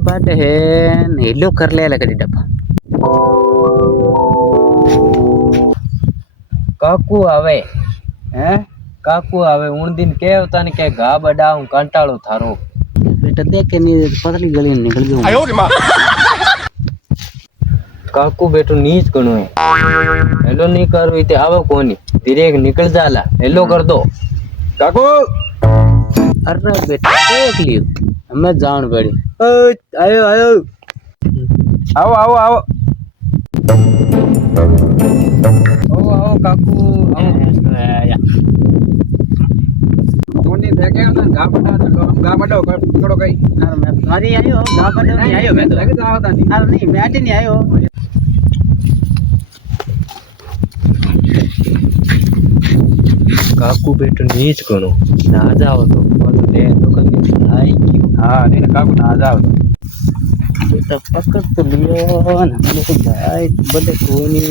बात है हेलो कर ले लगा डब्बा કાકુ આવે હે કાકુ આવે ઉણ દિન કેવતા ને કે ઘા બડા હું કંટાળો થારો बेटा देख के नहीं पतली गली में निकल गया કાકુ બેટો નીચ ગણો હેલો નહીં કરું તે આવે કોની ધીરે નીકળ जाला હેલો કર દો કાકુ अरे बेटा देख लियो हमें जान पड़ी આયો આયો આવો આવો આવો આવો આવો કાકુ આવો तोनी देखे ना गा बड़ा तो हम गा बड़ा करो कई अरे मैं तुम्हारी आयो गा बड़े नहीं आयो मैं तो लगे तो आवता नहीं अरे नहीं मैं नहीं आयो કાકુ બેટો નીચ ગણો ના જાવ તો બોલો લે લોકલ ની આઈ ગયો हां नहीं ना काकू ना जाओ बेटा पकड़ तो लियो ना लेके जाए बड़े कोनी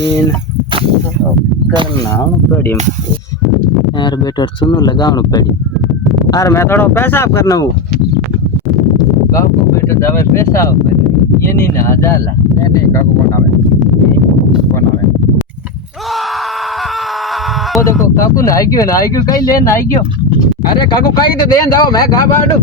करना पड़ी यार बेटा सुनो लगावण पड़ी यार मैं थोड़ा पैसा आप करना हूँ કાકુ બેટો તમે પૈસા આપે એની ના जाला नहीं नहीं काकू कौन आवे ઓ દેખો કાકુ નાઈ ગયો કઈ લેન આવી ગયો अरे काकू कई तो देन जाओ मैं गा बाडू